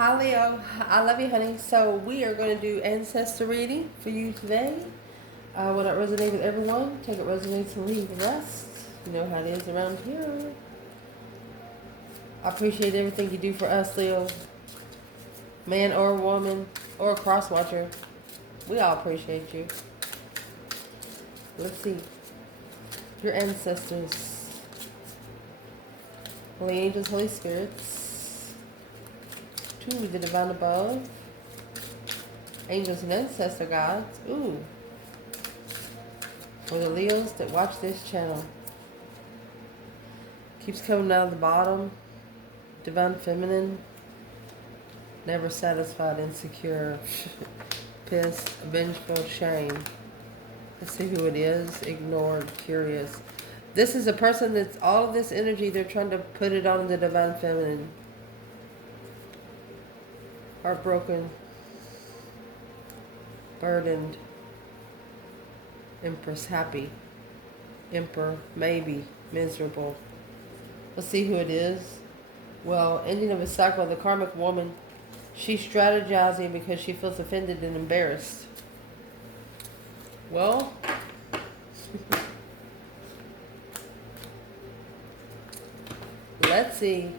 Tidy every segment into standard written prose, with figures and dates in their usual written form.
Hi Leo, I love you honey. So we are going to do Ancestor reading for you today. Will it resonate with everyone? Take it resonates and leave the rest. You know how it is around here. I appreciate everything you do for us, Leo. Man or woman or a cross watcher. We all appreciate you. Let's see. Your ancestors. Holy angels, Holy spirits. To the divine above. Angels and ancestor gods. Ooh. For the Leos that watch this channel. Keeps coming down the bottom. Divine feminine. Never satisfied, insecure, pissed, vengeful, shame. Let's see who it is. Ignored, curious. This is a person that's all of this energy, they're trying to put it on the divine feminine. Heartbroken. Burdened. Empress, happy. Emperor, maybe. Miserable. Let's see who it is. Well, ending of a cycle, the karmic woman. She's strategizing because she feels offended and embarrassed. Well, let's see.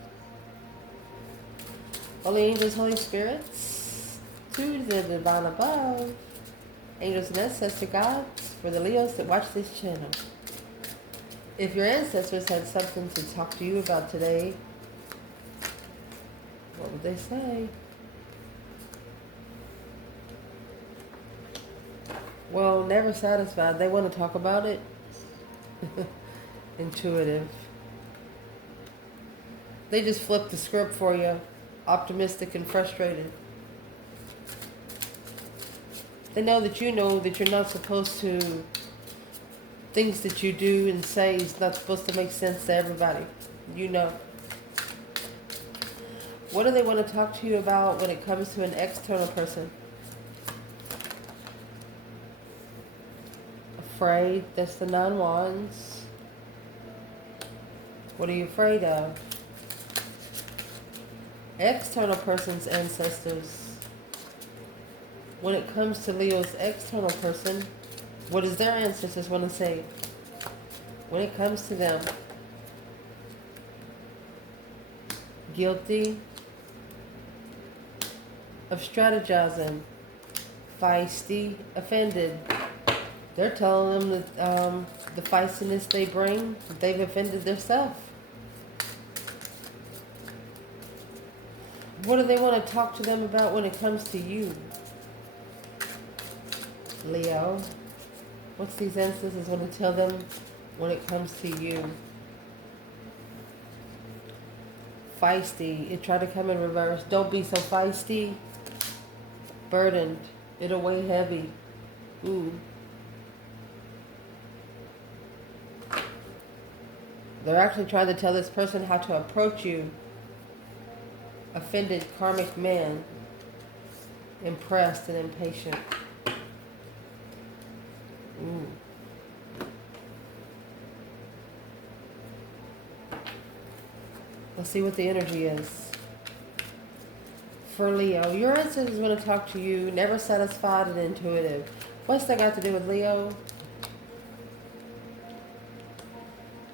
Holy angels, Holy spirits, to the divine above. Angels and ancestor gods for the Leos that watch this channel. If your ancestors had something to talk to you about today, what would they say? Well, never satisfied. They want to talk about it. Intuitive. They just flip the script for you. Optimistic and frustrated. They know that you're not supposed to, things that you do and say is not supposed to make sense to everybody. You know. What do they want to talk to you about when it comes to an external person? Afraid. That's the 9 wands. What are you afraid of? External person's ancestors. When it comes to Leo's external person, what does their ancestors want to say? When it comes to them, guilty of strategizing, feisty, offended. They're telling them that the feistiness they bring, they've offended themselves. What do they want to talk to them about when it comes to you, Leo? What's these ancestors want to tell them when it comes to you? Feisty. It tried to come in reverse. Don't be so feisty. Burdened. It'll weigh heavy. Ooh. They're actually trying to tell this person how to approach you. Offended karmic man. Impressed and impatient. Ooh. Let's see what the energy is. For Leo, your ancestors want to talk to you. Never satisfied and intuitive. What's that got to do with Leo?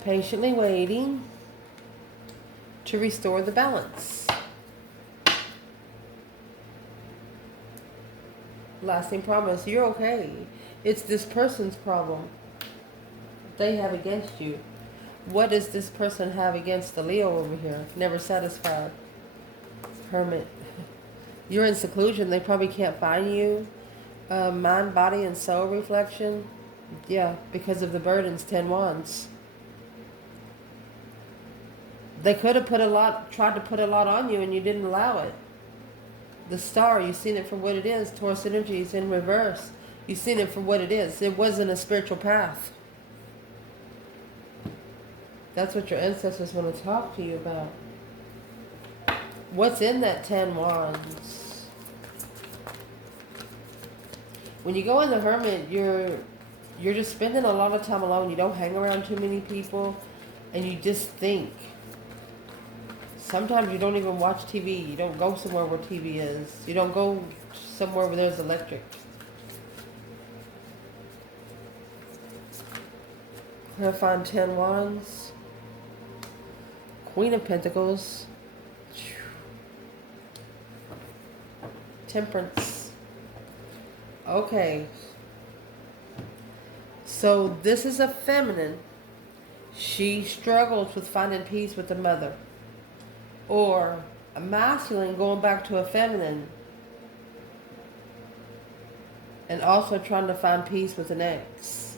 Patiently waiting to restore the balance. Lasting promise. You're okay. It's this person's problem they have against you. What does this person have against the Leo over here? Never satisfied. Hermit. You're in seclusion. They probably can't find you. Mind, body, and soul reflection. Yeah, because of the burdens, 10 wands. They could have tried to put a lot on you and you didn't allow it. The star, you've seen it for what it is. Taurus energy is in reverse. You've seen it for what it is. It wasn't a spiritual path. That's what your ancestors want to talk to you about. What's in that 10 wands? When you go in the hermit, you're just spending a lot of time alone. You don't hang around too many people. And you just think. Sometimes you don't even watch TV. You don't go somewhere where TV is. You don't go somewhere where there's electric. Clarifying 10 Wands. Queen of Pentacles. Temperance. Okay. So this is a feminine. She struggles with finding peace with the mother. Or a masculine going back to a feminine. And also trying to find peace with an ex.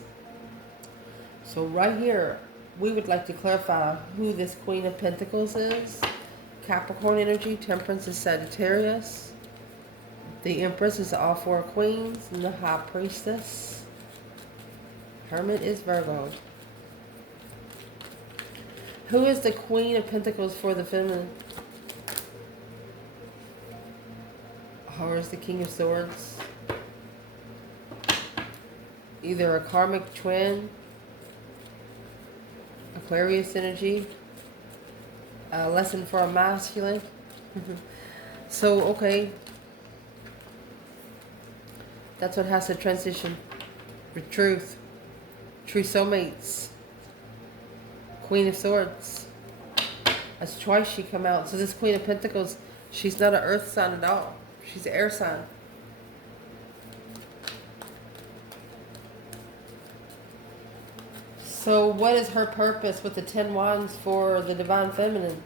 So right here, we would like to clarify who this Queen of Pentacles is. Capricorn energy, Temperance is Sagittarius. The Empress is all four queens, and the High Priestess. Hermit is Virgo. Who is the Queen of Pentacles for the feminine? Or is the King of Swords? Either a karmic twin, Aquarius energy, a lesson for a masculine. So, okay. That's what has to transition. For truth. True soulmates. Queen of Swords. That's twice she come out. So this Queen of Pentacles, she's not an earth sign at all. She's an air sign. So what is her purpose with the 10 Wands for the Divine Feminine?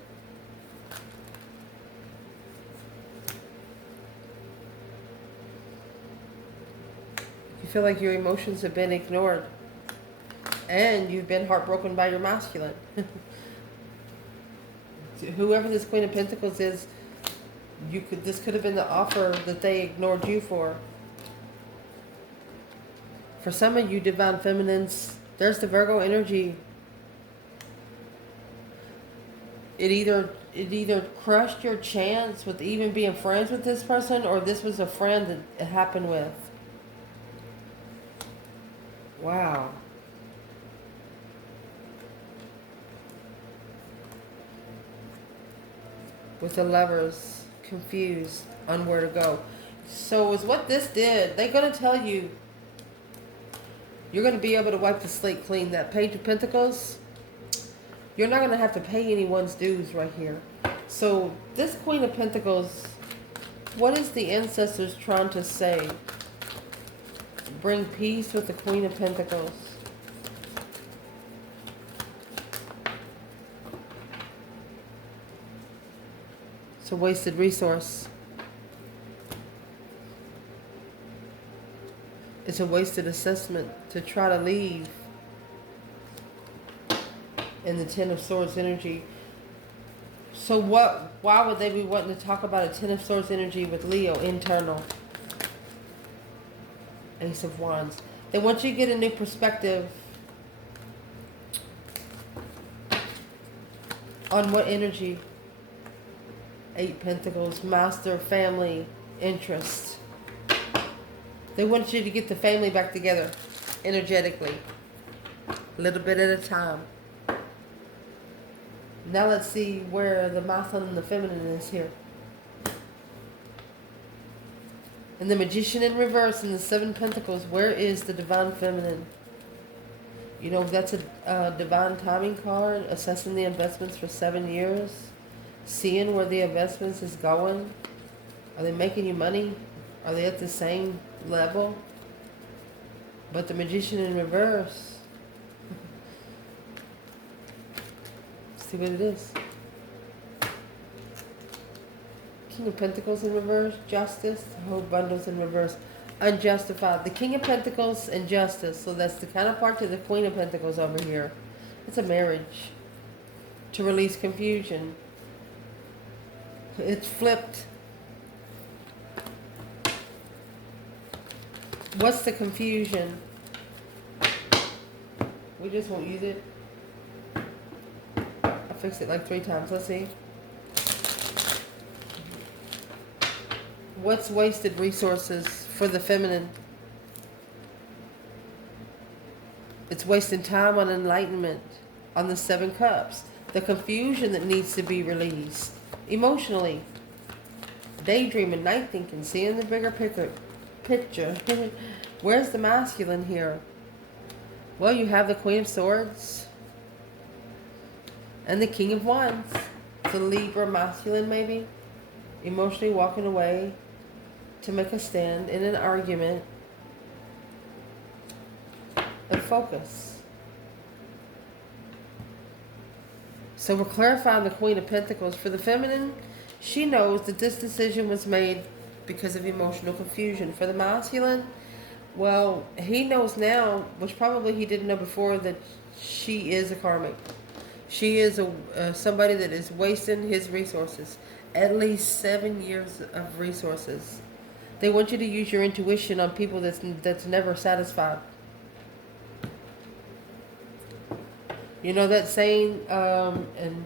You feel like your emotions have been ignored. And you've been heartbroken by your masculine. Whoever this Queen of Pentacles is, this could have been the offer that they ignored you for. For some of you Divine Feminines, there's the Virgo energy. It either crushed your chance with even being friends with this person, or this was a friend that it happened with. Wow. With the Lovers, confused on where to go. So is what this did. They're going to tell you you're going to be able to wipe the slate clean. That Page of Pentacles, you're not going to have to pay anyone's dues right here. So this Queen of Pentacles, what is the ancestors trying to say? Bring peace with the Queen of Pentacles. It's a wasted resource. It's a wasted assessment to try to leave in the Ten of Swords energy. So why would they be wanting to talk about a Ten of Swords energy with Leo internal? Ace of Wands. They want you to get a new perspective on what energy. 8 Pentacles, Master, family, interest. They want you to get the family back together energetically. A little bit at a time. Now let's see where the masculine and the feminine is here. And the Magician in reverse and the 7 Pentacles. Where is the Divine Feminine? You know, that's a divine timing card. Assessing the investments for 7 years. Seeing where the investments is going. Are they making you money? Are they at the same level? But the Magician in reverse. See what it is. King of Pentacles in reverse. Justice. The whole bundles in reverse. Unjustified. The King of Pentacles and Justice. So that's the counterpart to the Queen of Pentacles over here. It's a marriage. To release confusion. It's flipped. What's the confusion? We just won't use it. I fixed it like 3 times. Let's see. What's wasted resources for the feminine? It's wasting time on enlightenment. On the 7 Cups. The confusion that needs to be released. Emotionally. Daydreaming, night thinking, seeing the bigger picture. Where's the masculine here? Well, you have the Queen of Swords and the King of Wands. The Libra masculine, maybe. Emotionally walking away to make a stand in an argument. And focus. So we're clarifying the Queen of Pentacles. For the feminine, she knows that this decision was made because of emotional confusion. For the masculine, well, he knows now, which probably he didn't know before, that she is a karmic. She is somebody that is wasting his resources. At least 7 years of resources. They want you to use your intuition on people that's never satisfied. You know that saying, an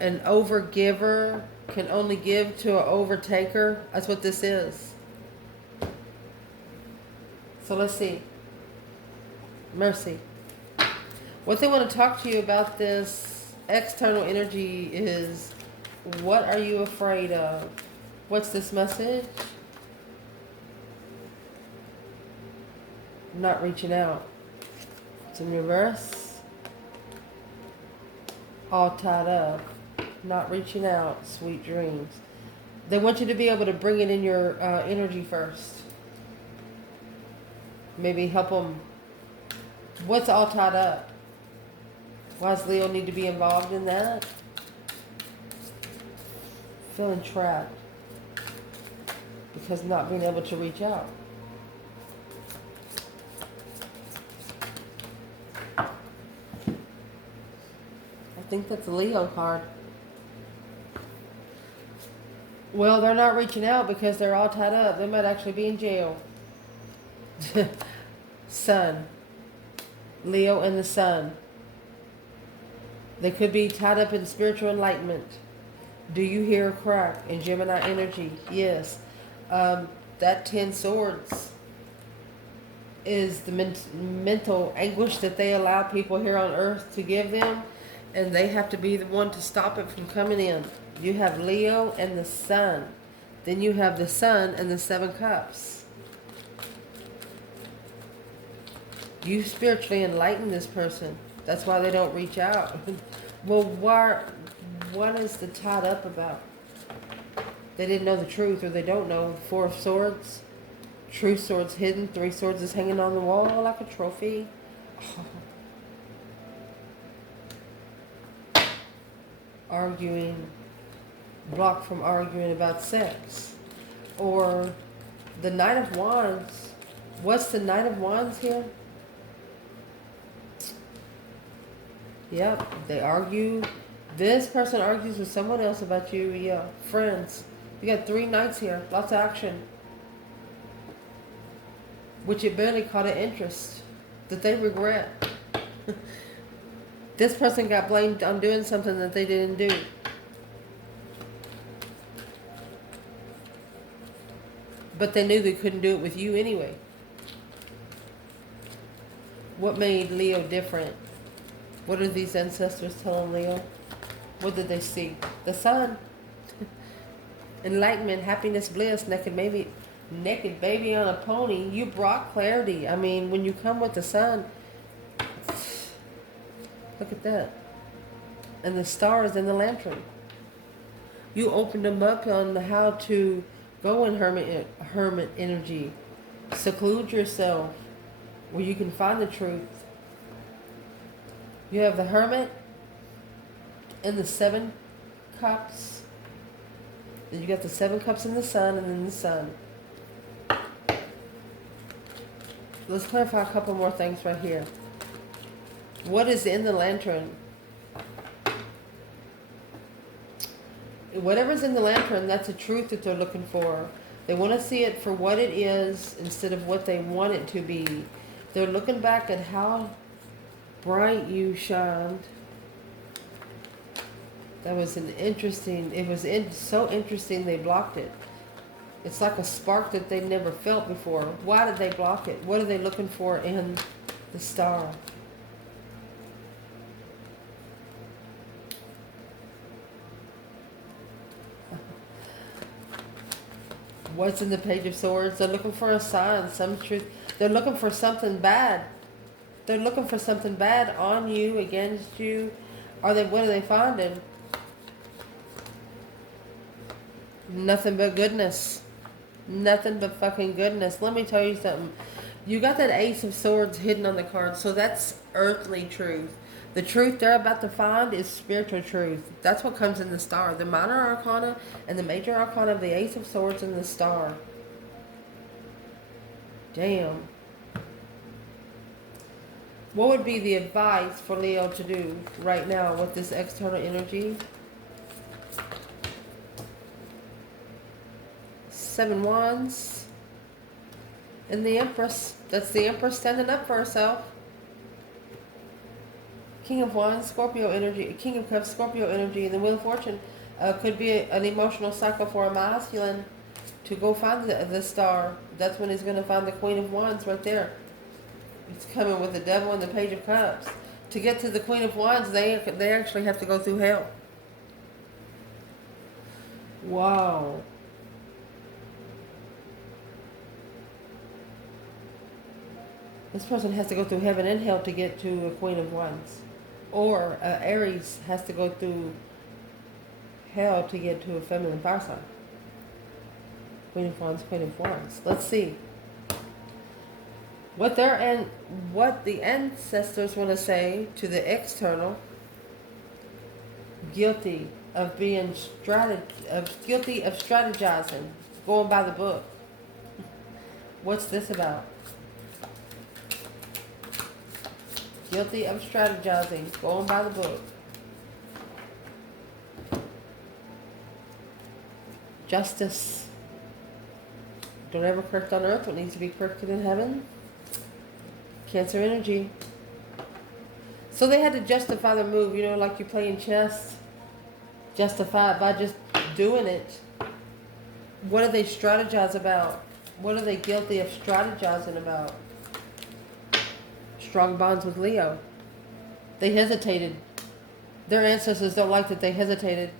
overgiver can only give to an overtaker? That's what this is. So let's see. Mercy. What they want to talk to you about this external energy is, what are you afraid of? What's this message? Not reaching out. It's in reverse. All tied up. Not reaching out. Sweet dreams. They want you to be able to bring it in your energy first. Maybe help them. What's all tied up? Why does Leo need to be involved in that? Feeling trapped. Because not being able to reach out. I think that's a Leo card. Well, they're not reaching out because they're all tied up. They might actually be in jail. Sun. Leo and the Sun. They could be tied up in spiritual enlightenment. Do you hear a crack in Gemini energy? Yes. That 10 swords is the mental anguish that they allow people here on earth to give them. And they have to be the one to stop it from coming in. You have Leo and the Sun. Then you have the Sun and the 7 cups. You spiritually enlighten this person. That's why they don't reach out. Well, what is the tied up about? They didn't know the truth, or they don't know. 4 of Swords. True swords hidden. 3 swords is hanging on the wall like a trophy. Oh. Arguing. Blocked from arguing about sex. Or the Knight of Wands. What's the Knight of Wands here? Yep, they argue. This person argues with someone else about you. Yeah, friends. You got 3 knights here. Lots of action. Which it barely caught an interest. That they regret. This person got blamed on doing something that they didn't do. But they knew they couldn't do it with you anyway. What made Leo different? What are these ancestors telling Leo? What did they see? The Sun. Enlightenment, happiness, bliss, naked baby on a pony. You brought clarity. I mean, when you come with the Sun, look at that. And the stars and the lantern. You opened them up on how to go in hermit energy. Seclude yourself where you can find the truth. You have the Hermit and the 7 cups. Then you got the 7 cups in the Sun, and then the Sun. Let's clarify a couple more things right here. What is in the lantern? Whatever's in the lantern, that's the truth that they're looking for. They want to see it for what it is instead of what they want it to be. They're looking back at how bright you shined. That was an interesting, so interesting they blocked it. It's like a spark that they'd never felt before. Why did they block it? What are they looking for in the star? What's in the Page of Swords? They're looking for a sign, some truth. They're looking for something bad. They're looking for something bad on you, against you. What are they finding? Nothing but goodness. Nothing but fucking goodness. Let me tell you something. You got that Ace of Swords hidden on the card, so that's earthly truth. The truth they're about to find is spiritual truth. That's what comes in the star. The minor arcana and the major arcana of the Ace of Swords and the star. Damn. What would be the advice for Leo to do right now with this external energy? 7 Wands. And the Empress. That's the Empress standing up for herself. King of Wands, Scorpio energy. King of Cups, Scorpio energy. And the Wheel of Fortune could be an emotional cycle for a masculine to go find the star. That's when he's going to find the Queen of Wands right there. It's coming with the Devil and the Page of Cups. To get to the Queen of Wands, they actually have to go through hell. Wow. This person has to go through heaven and hell to get to a Queen of Wands. Or Aries has to go through hell to get to a feminine fire sign. Queen of Wands, Queen of Wands. Let's see. What the ancestors want to say to the external, guilty of strategizing, going by the book. What's this about? Guilty of strategizing, going by the book. Justice. Don't ever correct on earth what needs to be corrected in heaven. Cancer energy. So they had to justify their move, like you're playing chess. Justify it by just doing it. What do they strategize about? What are they guilty of strategizing about? Strong bonds with Leo. They hesitated. Their ancestors don't like that they hesitated.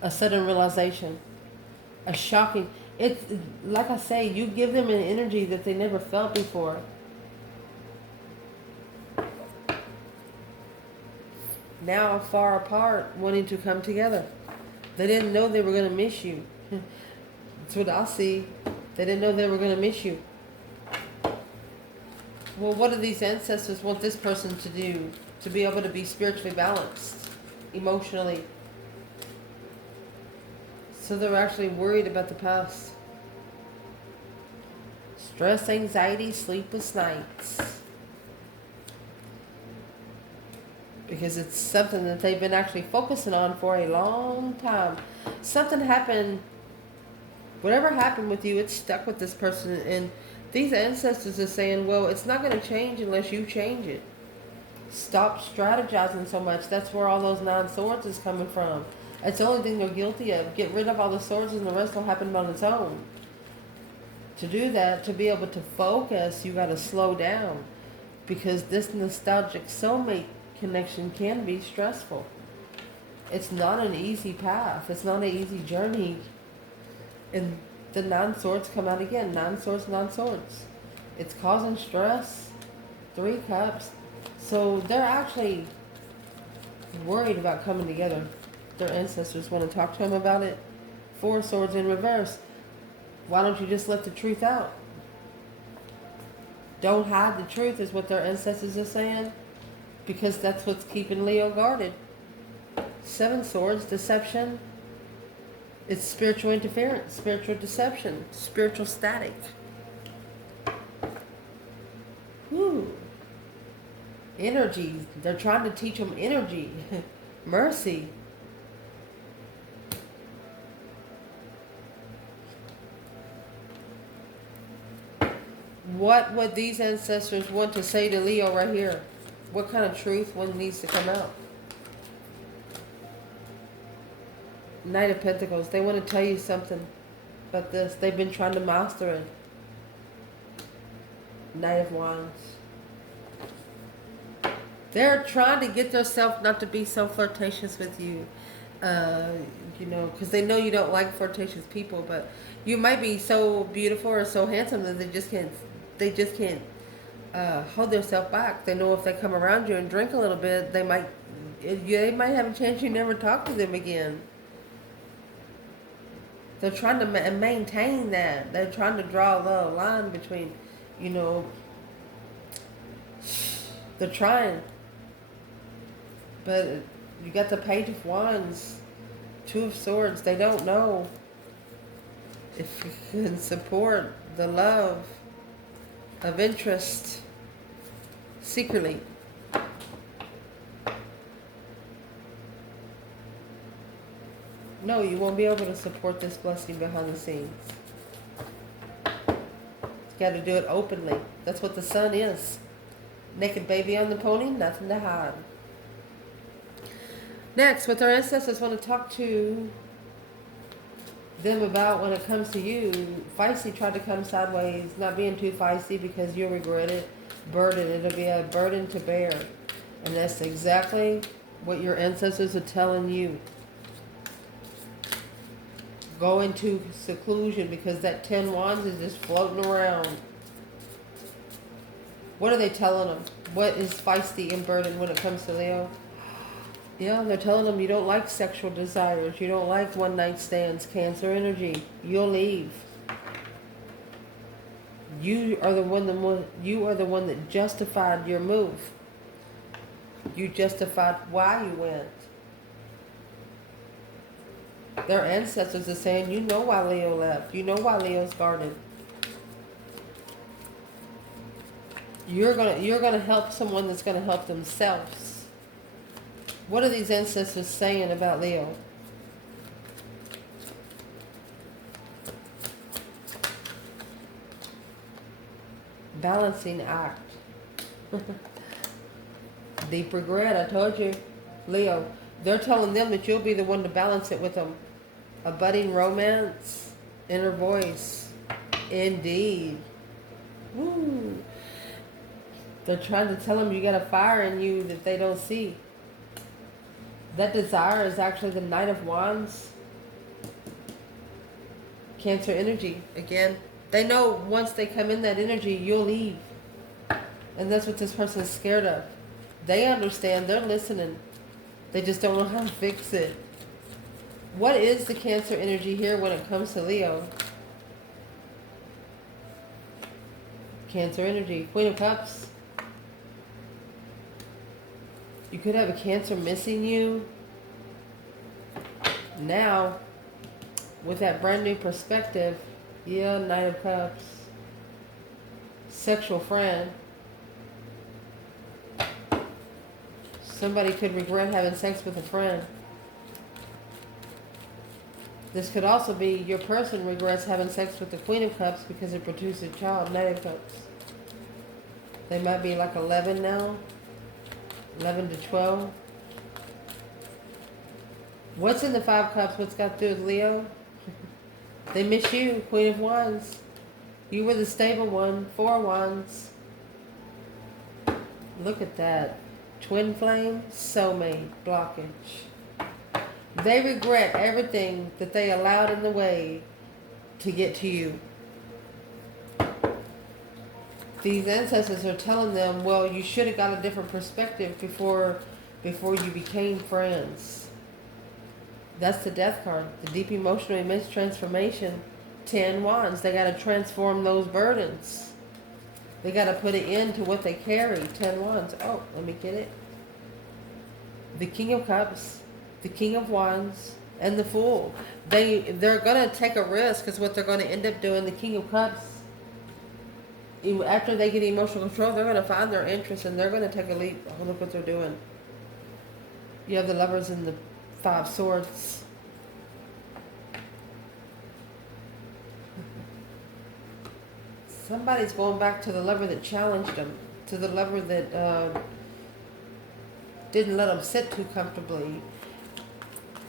A sudden realization. A shocking... It's like I say, you give them an energy that they never felt before. Now far apart, wanting to come together. They didn't know they were going to miss you. That's what I see. They didn't know they were going to miss you. Well, what do these ancestors want this person to do to be able to be spiritually balanced, emotionally? So they're actually worried about the past. Stress, anxiety, sleepless nights. Because it's something that they've been actually focusing on for a long time. Something happened, whatever happened with you, it's stuck with this person. And these ancestors are saying, well, it's not going to change unless you change it. Stop strategizing so much. That's where all those 9 swords is coming from. It's the only thing they're guilty of. Get rid of all the swords and the rest will happen on its own. To do that, to be able to focus, you got to slow down. Because this nostalgic soulmate connection can be stressful. It's not an easy path. It's not an easy journey. And the 9 swords come out again. 9 swords, 9 swords. It's causing stress. 3 cups. So they're actually worried about coming together. Their ancestors want to talk to them about it. 4 swords in reverse. Why don't you just let the truth out? Don't hide the truth is what their ancestors are saying. Because that's what's keeping Leo guarded. 7 swords, deception. It's spiritual interference, spiritual deception, spiritual static. Whew. Energy. They're trying to teach them energy. Mercy. What would these ancestors want to say to Leo right here? What kind of truth one needs to come out? Knight of Pentacles. They want to tell you something about this. They've been trying to master it. Knight of Wands. They're trying to get themselves not to be so flirtatious with you. You know, because they know you don't like flirtatious people, but you might be so beautiful or so handsome that they just can't hold themselves back. They know if they come around you and drink a little bit, they might have a chance you never talk to them again. They're trying to maintain that. They're trying to draw the line between, you know, they're trying. But you got the Page of Wands, Two of Swords. They don't know if you can support the love of interest secretly. No, you won't be able to support this blessing behind the scenes. You got to do it openly. That's what the Sun is. Naked baby on the pony, nothing to hide. Next, what our ancestors want to talk to them about when it comes to you. Feisty tried to come sideways, not being too feisty because you'll regret it. Burden, it'll be a burden to bear. And that's exactly what your ancestors are telling you. Go into seclusion because that 10 wands is just floating around. What are they telling them? What is feisty and burden when it comes to Leo? Yeah, they're telling them you don't like sexual desires. You don't like one night stands, Cancer energy. You'll leave. You are the one that justified your move. You justified why you went. Their ancestors are saying, you know why Leo left. You know why Leo's guarded. You're gonna help someone that's gonna help themselves. What are these ancestors saying about Leo? Balancing act. Deep regret, I told you. Leo, they're telling them that you'll be the one to balance it with them. A budding romance, inner voice. Indeed. Woo. They're trying to tell them you got a fire in you that they don't see. That desire is actually the Knight of Wands. Cancer energy. Again, they know once they come in that energy, you'll leave. And that's what this person is scared of. They understand. They're listening. They just don't know how to fix it. What is the Cancer energy here when it comes to Leo? Cancer energy. Queen of Cups. You could have a Cancer missing you. Now, with that brand new perspective, yeah, Knight of Cups. Sexual friend. Somebody could regret having sex with a friend. This could also be your person regrets having sex with the Queen of Cups because it produced a child, Knight of Cups. They might be like 11 now. 11 to 12. What's in the 5 cups? What's got to do with Leo? They miss you, Queen of Wands. You were the stable one. 4 wands. Look at that. Twin flame, soulmate, blockage. They regret everything that they allowed in the way to get to you. These ancestors are telling them, well, you should have got a different perspective before you became friends. That's the Death card. The deep emotional immense transformation. 10 wands. They got to transform those burdens. They got to put an end to what they carry. 10 wands. Oh, let me get it. The King of Cups, the King of Wands, and the Fool. They're going to take a risk is what they're going to end up doing. The King of Cups, after they get emotional control, they're going to find their interest and they're going to take a leap. Oh, look what they're doing. You have the Lovers and the 5 swords. Somebody's going back to the lover that challenged them, to the lover that didn't let them sit too comfortably.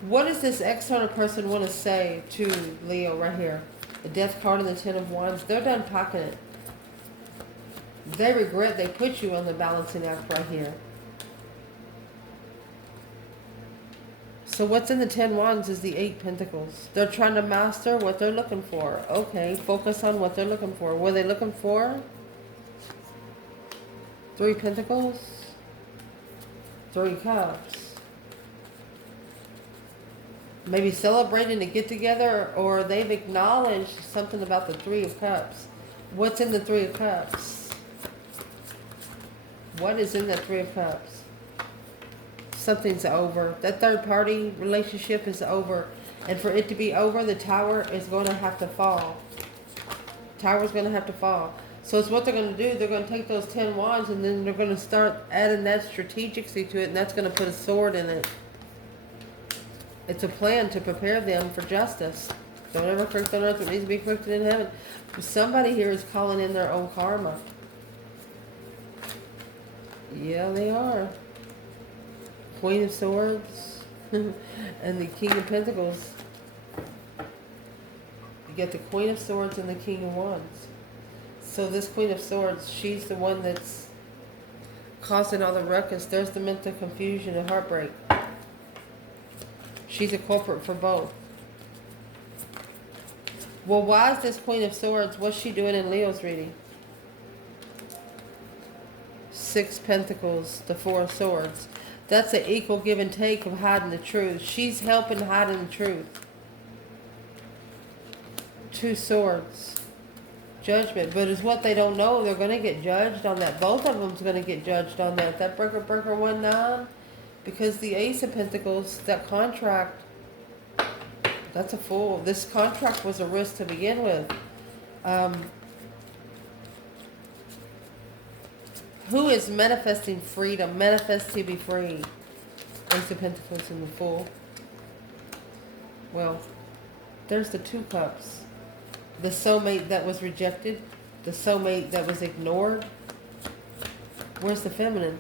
What does this external person want to say to Leo right here? The Death card and the 10 of Wands. They're done pocketing it. They regret they put you on the balancing act right here. So what's in the 10 wands is the 8 pentacles. They're trying to master what they're looking for. Okay, focus on what they're looking for. What are they looking for? 3 pentacles, 3 cups. Maybe celebrating a get together, or they've acknowledged something about the 3 of cups. What's in the 3 of cups? What is in that 3 of cups? Something's over. That third party relationship is over. And for it to be over, the tower is going to have to fall. Tower's going to have to fall. So it's what they're going to do. They're going to take those 10 wands and then they're going to start adding that strategy to it. And that's going to put a sword in it. It's a plan to prepare them for justice. Don't ever correct on earth what needs to be corrected in heaven. Somebody here is calling in their own karma. Yeah, they are. Queen of Swords and the King of Pentacles. You get the Queen of Swords and the King of Wands. So this Queen of Swords, she's the one that's causing all the ruckus. There's the mental confusion and heartbreak. She's a culprit for both. Well, why is this Queen of Swords? What's she doing in Leo's reading? 6 Pentacles, the 4 of Swords. That's an equal give and take of hiding the truth. She's helping hiding the truth. 2 Swords. Judgment. But it's what they don't know. They're going to get judged on that. Both of them's going to get judged on that. That breaker 1-9. Because the Ace of Pentacles, that contract, that's a fool. This contract was a risk to begin with. Who is manifesting freedom? Manifest to be free. Ace of Pentacles and the Fool. Well, there's the 2 cups. The soulmate that was rejected. The soulmate that was ignored. Where's the feminine?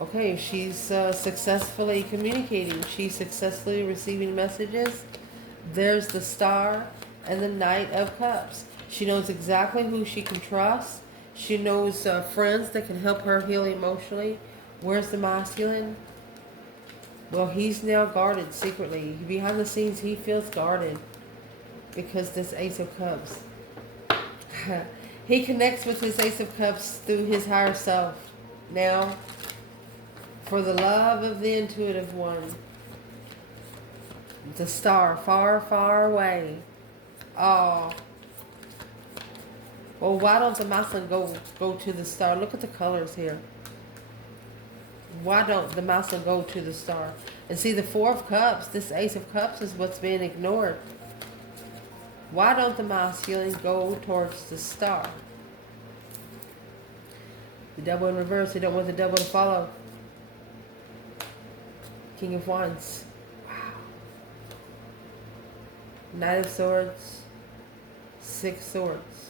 Okay, she's successfully communicating. She's successfully receiving messages. There's the Star and the Knight of Cups. She knows exactly who she can trust. She knows friends that can help her heal emotionally. Where's the masculine? Well, he's now guarded secretly. Behind the scenes, he feels guarded because this Ace of Cups. He connects with his Ace of Cups through his higher self. Now, for the love of the intuitive one, the Star, far, far away. Oh. Well, why don't the masculine go to the Star? Look at the colors here. Why don't the masculine go to the Star? And see, the 4 of Cups, this Ace of Cups is what's being ignored. Why don't the masculine go towards the Star? The Devil in reverse. They don't want the Devil to follow. King of Wands. Wow. Knight of Swords. 6 Swords.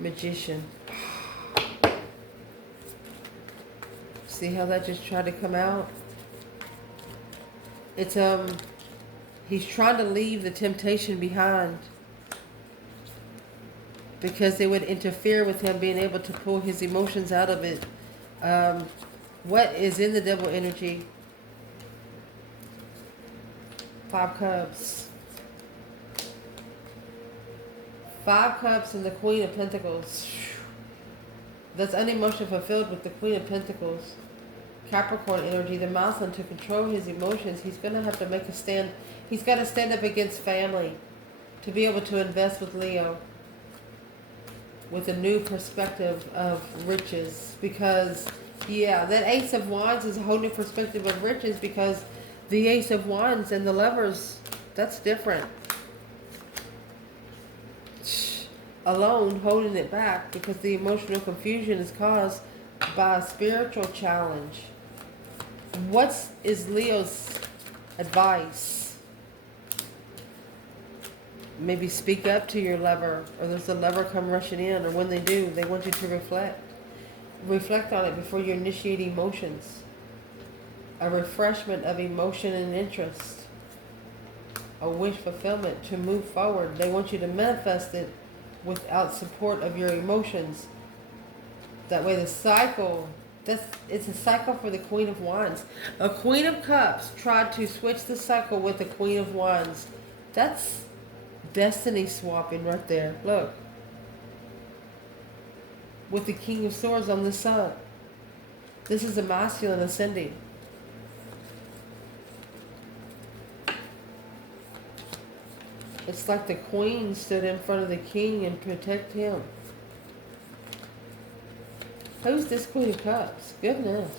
Magician. See how that just tried to come out? It's he's trying to leave the temptation behind because it would interfere with him being able to pull his emotions out of it. What is in the Devil energy? 5 Cups. 5 Cups and the Queen of Pentacles. That's unemotion fulfilled with the Queen of Pentacles. Capricorn energy, the masculine, to control his emotions. He's going to have to make a stand. He's got to stand up against family to be able to invest with Leo with a new perspective of riches. Because, yeah, that Ace of Wands is a whole new perspective of riches because the Ace of Wands and the Lovers, that's different. Alone holding it back because the emotional confusion is caused by a spiritual challenge. What is Leo's advice? Maybe speak up to your lover, or there's a lover come rushing in, or when they do, they want you to reflect. Reflect on it before you initiate emotions. A refreshment of emotion and interest. A wish fulfillment to move forward. They want you to manifest it without support of your emotions. That way the cycle It's a cycle for the Queen of Wands. A Queen of Cups tried to switch the cycle with the Queen of Wands. That's destiny swapping right there. Look. With the King of Swords on the sun. This is a masculine ascending. It's like the Queen stood in front of the King and protect him. Who's this Queen of Cups? Goodness.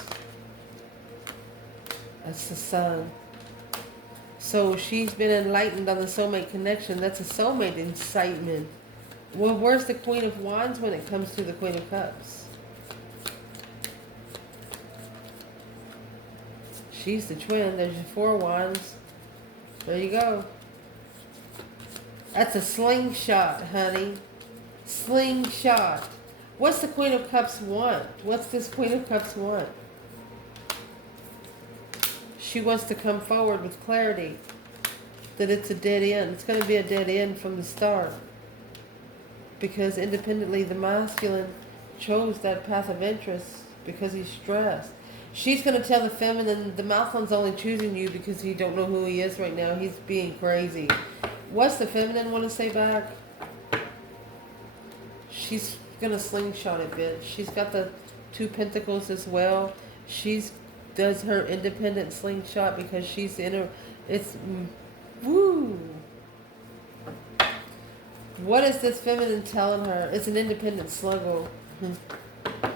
That's the Sun. So she's been enlightened on the soulmate connection. That's a soulmate incitement. Well, where's the Queen of Wands when it comes to the Queen of Cups? She's the twin. There's your 4 wands. There you go. That's a slingshot, honey. Slingshot. What's the Queen of Cups want? What's this Queen of Cups want? She wants to come forward with clarity. That it's a dead end. It's going to be a dead end from the start. Because independently the masculine chose that path of interest because he's stressed. She's going to tell the feminine, the masculine's only choosing you because he don't know who he is right now. He's being crazy. What's the feminine want to say back? She's going to slingshot it, bitch. She's got the 2 pentacles as well. She's does her independent slingshot because she's in her, it's, woo. What is this feminine telling her? It's an independent sluggle.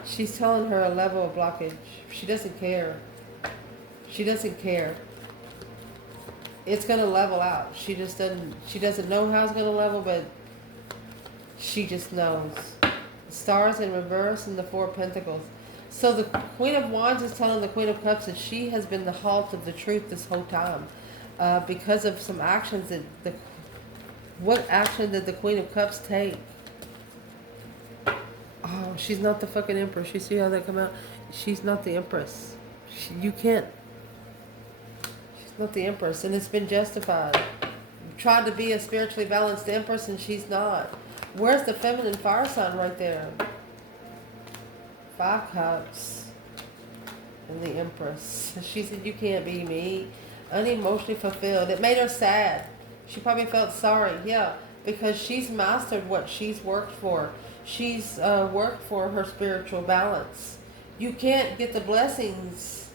She's telling her a level of blockage. She doesn't care. She doesn't care. It's going to level out. She doesn't know how it's going to level, but she just knows. Stars in reverse and the 4 pentacles. So the Queen of Wands is telling the Queen of Cups that she has been the halt of the truth this whole time. Because of some actions that what action did the Queen of Cups take? Oh, she's not the fucking Empress. You see how that come out? She's not the Empress. You can't. She's not the Empress, and it's been justified. Tried to be a spiritually balanced Empress, and she's not. Where's the feminine fire sign right there? 5 Cups. And the Empress. She said, you can't be me. Unemotionally fulfilled. It made her sad. She probably felt sorry. Yeah, because she's mastered what she's worked for. She's worked for her spiritual balance. You can't get the blessings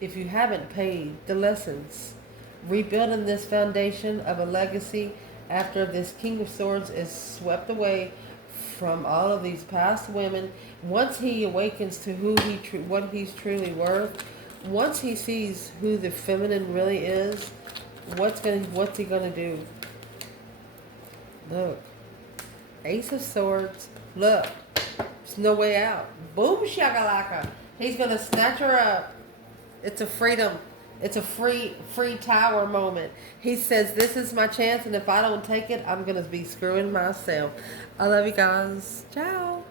if you haven't paid the lessons. Rebuilding this foundation of a legacy after this King of Swords is swept away from all of these past women. Once he awakens to who what he's truly worth, once he sees who the feminine really is, what's he gonna do? Look, Ace of Swords. Look, there's no way out. Boom shakalaka. He's gonna snatch her up. It's a freedom. It's a free tower moment. He says, this is my chance, and if I don't take it, I'm gonna be screwing myself. I love you guys. Ciao.